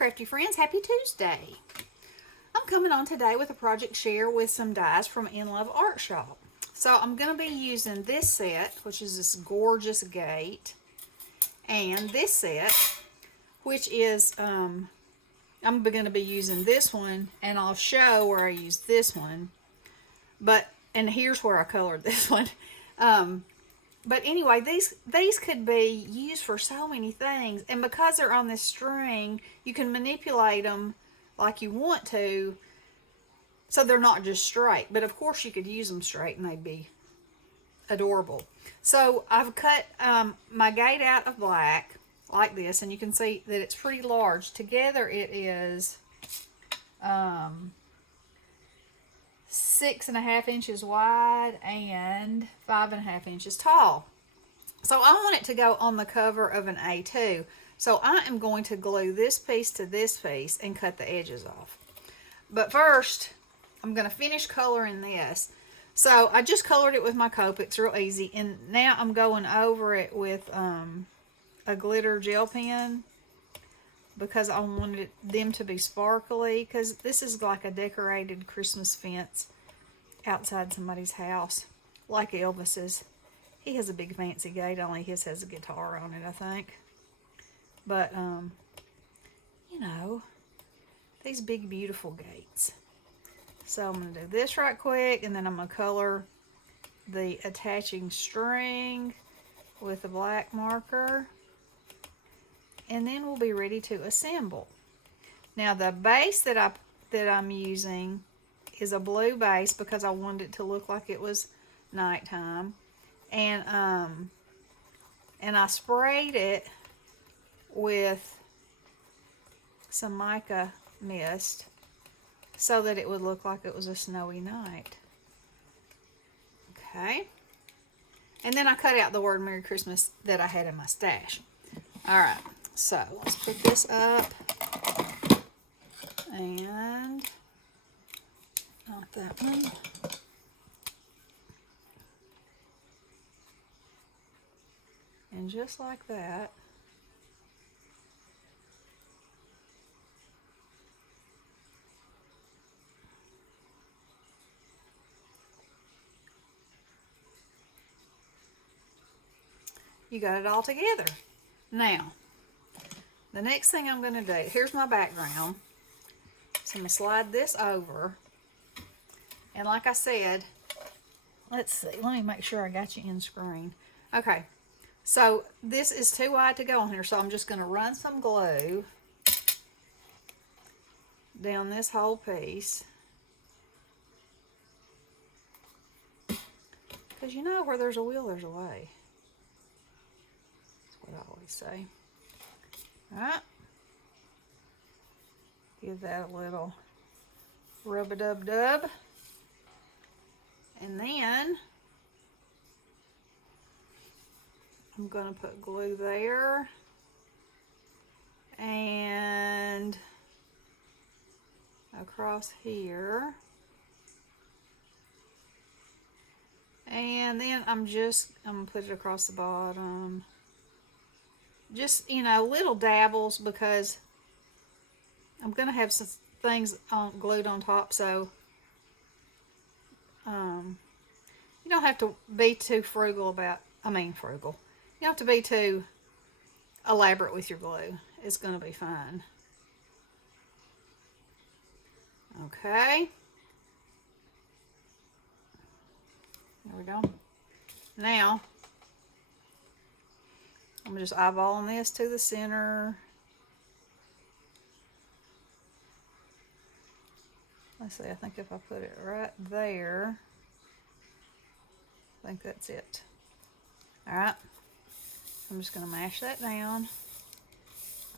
crafty friends, happy Tuesday. I'm coming on today with a project share with some dies from In Love Art Shop. So I'm going to be using this set, which is this gorgeous gate, and this set, which is, I'm going to be using this one, and I'll show where I use this one. And here's where I colored this one. But anyway, these could be used for so many things, and because they're on this string, you can manipulate them like you want to, so they're not just straight. But of course, you could use them straight, and they'd be adorable. So I've cut my gate out of black like this, and you can see that it's pretty large. Together, it is 6.5 inches wide and 5.5 inches tall. So I want it to go on the cover of an A2. So I am going to glue this piece to this piece and cut the edges off. But first, I'm going to finish coloring this. So I just colored it with my Copics, real easy. And now I'm going over it with a glitter gel pen, because I wanted them to be sparkly, because this is like a decorated Christmas fence outside somebody's house, like Elvis's. He has a big fancy gate, only his has a guitar on it, I think. But, you know, these big, beautiful gates. So I'm going to do this right quick, and then I'm going to color the attaching string with a black marker. And then we'll be ready to assemble. Now the base that I'm using is a blue base, because I wanted it to look like it was nighttime. And I sprayed it with some mica mist so that it would look like it was a snowy night. Okay. And then I cut out the word Merry Christmas that I had in my stash. Alright. So let's put this up, and not that one. And just like that, you got it all together. Now, the next thing I'm going to do, here's my background. So I'm going to slide this over. And like I said, let's see, let me make sure I got you in screen. Okay, so this is too wide to go on here, so I'm just going to run some glue down this whole piece. Because you know, where there's a will, there's a way. That's what I always say. Alright, give that a little rub-a-dub-dub, and then I'm going to put glue there, and across here, and then I'm going to put it across the bottom. Just, you know, little dabbles, because I'm going to have some things glued on top, so you don't have to be too frugal. You don't have to be too elaborate with your glue. It's going to be fine. Okay. There we go. Now, I'm just eyeballing this to the center. Let's see, I think if I put it right there, I think that's it. Alright, I'm just going to mash that down.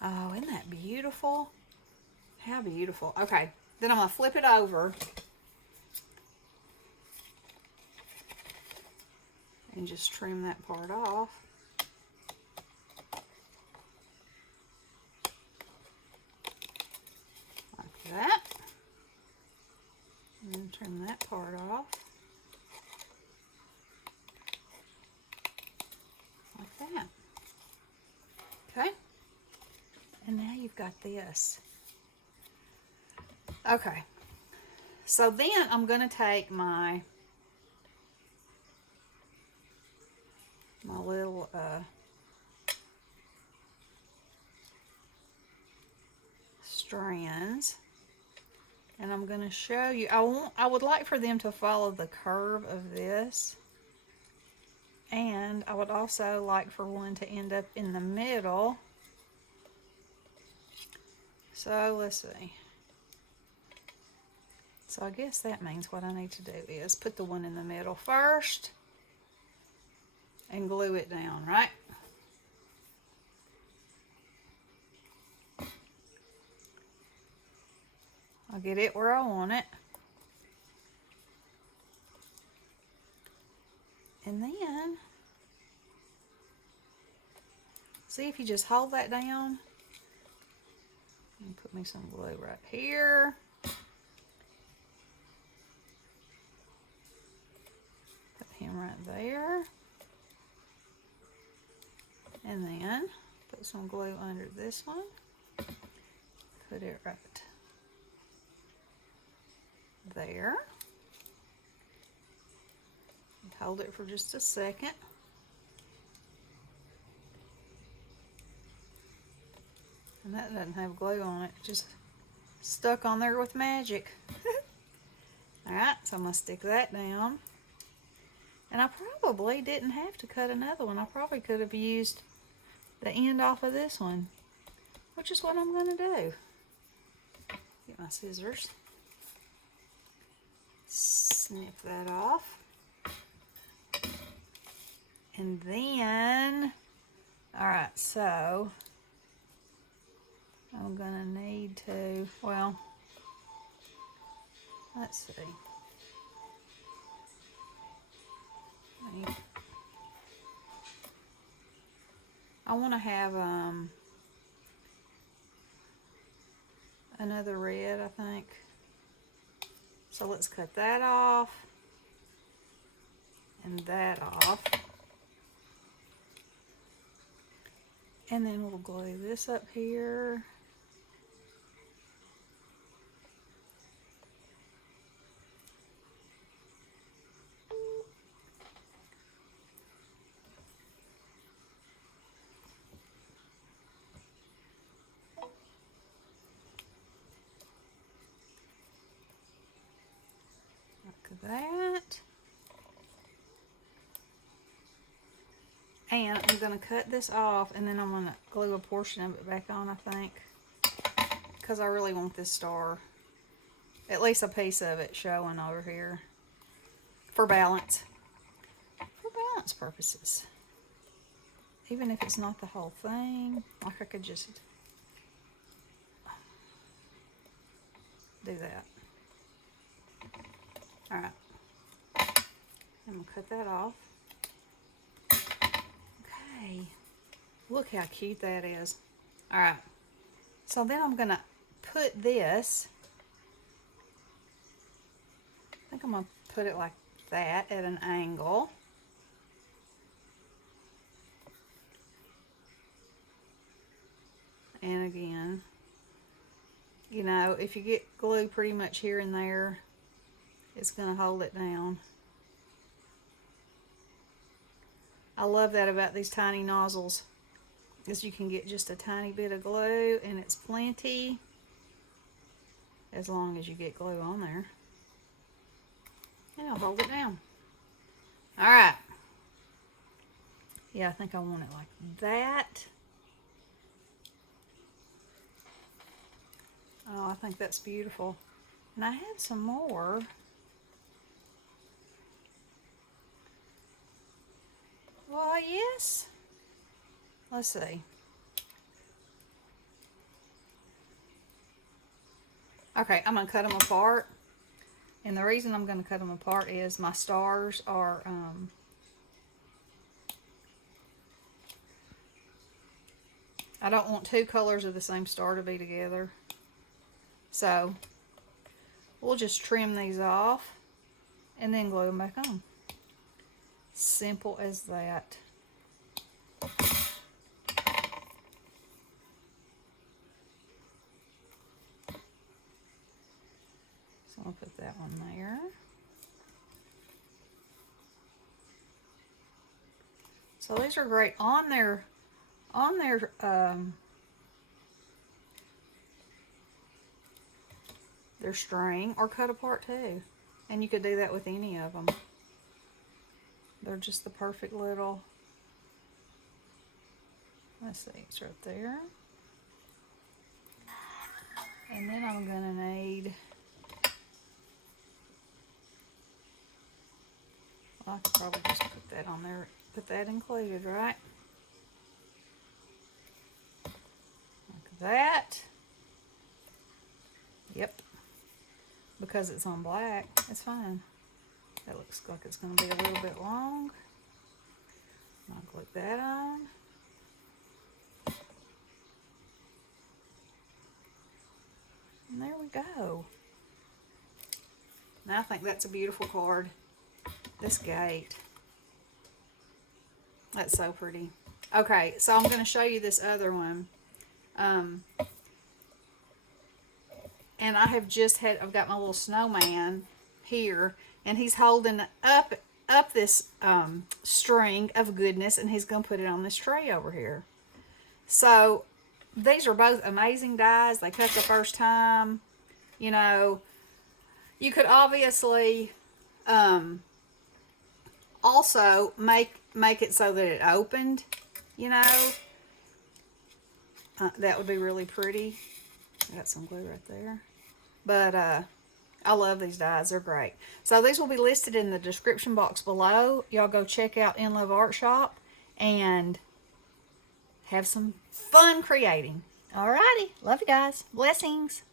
Oh, isn't that beautiful? How beautiful. Okay, then I'm going to flip it over and just trim that part off. That, and then trim that part off like that. Okay, and now you've got this. Okay. So then I'm going to take my little strands, and I'm going to show you. I would like for them to follow the curve of this, and I would also like for one to end up in the middle. So let's see. So I guess that means what I need to do is put the one in the middle first and glue it down, right? I'll get it where I want it. And then, see if you just hold that down. And put me some glue right here. Put him right there. And then put some glue under this one. Put it right there. And hold it for just a second. And that doesn't have glue on it, just stuck on there with magic. Alright, so I'm going to stick that down. And I probably didn't have to cut another one. I probably could have used the end off of this one, which is what I'm going to do. Get my scissors. Snip that off. And then, alright, so I'm going to need to, well, let's see. I want to have another red, I think. So let's cut that off and that off. And then we'll glue this up here. That, and I'm going to cut this off, and then I'm going to glue a portion of it back on, I think, because I really want this star, at least a piece of it, showing over here for balance purposes, even if it's not the whole thing. Like, I could just do that. Alright, I'm going to cut that off. Okay, look how cute that is. Alright, so then I'm going to put this, I think I'm going to put it like that at an angle. And again, you know, if you get glue pretty much here and there, it's going to hold it down. I love that about these tiny nozzles, is you can get just a tiny bit of glue and it's plenty, as long as you get glue on there. And it'll hold it down. Alright. Yeah, I think I want it like that. Oh, I think that's beautiful. And I have some more. Well, yes. Let's see. Okay, I'm going to cut them apart. And the reason I'm going to cut them apart is my stars are, I don't want two colors of the same star to be together. So, we'll just trim these off and then glue them back on. Simple as that. I'll put that one there. So these are great on their string, or cut apart too. And you could do that with any of them. They're just the perfect little, let's see, it's right there. And then I'm gonna need, well, I could probably just put that on there, put that included, right? Like that. Yep. Because it's on black, it's fine. That looks like it's going to be a little bit long. I'll glue that on. And there we go. Now I think that's a beautiful card. This gate. That's so pretty. Okay, so I'm going to show you this other one. And I've got my little snowman here, and he's holding up this string of goodness, and he's going to put it on this tray over here. So these are both amazing dies. They cut the first time. You know, you could obviously also make it so that it opened, you know. That would be really pretty. I got some glue right there. But I love these dies. They're great. So these will be listed in the description box below. Y'all go check out In Love Art Shop and have some fun creating. Alrighty. Love you guys. Blessings.